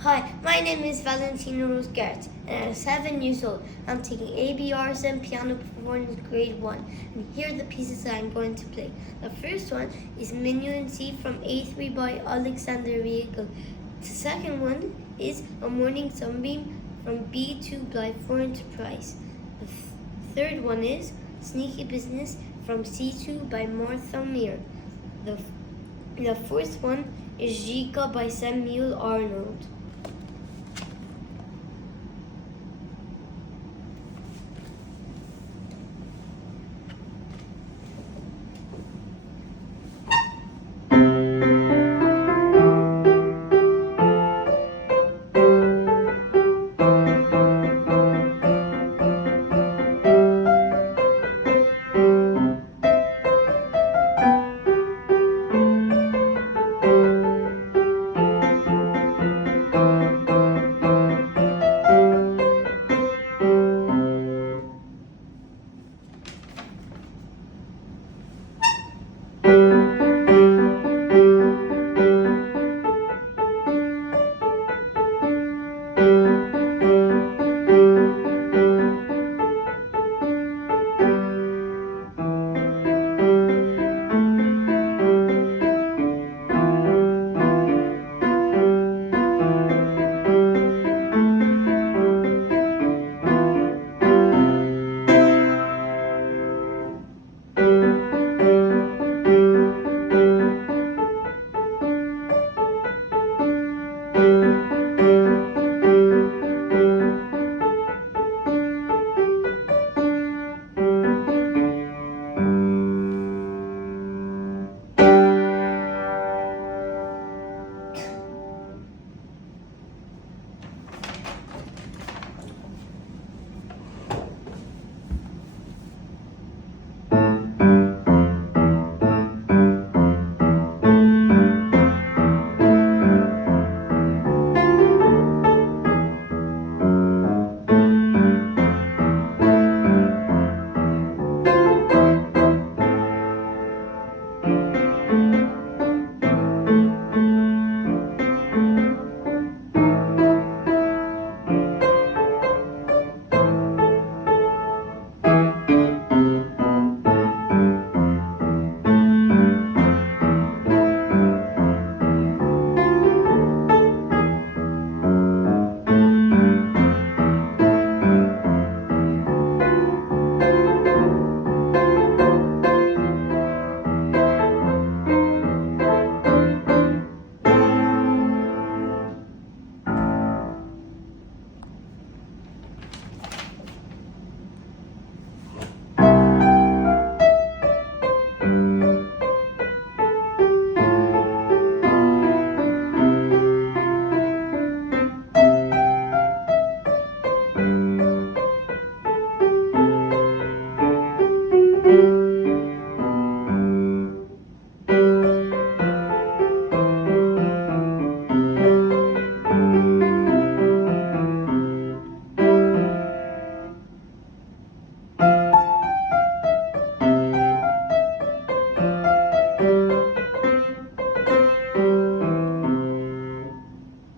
Hi, my name is Valentina Rose Gertz, and I'm 7 years old. I'm taking ABRSM Piano Performance Grade 1, and here are the pieces that I'm going to play. The first one is Minuet C from A3 by Alexander Riegel. The second one is A Morning Sunbeam from B2 by For Enterprise. The third one is Sneaky Business from C2 by Martha Mir. The fourth one is Jika by Samuel Arnold.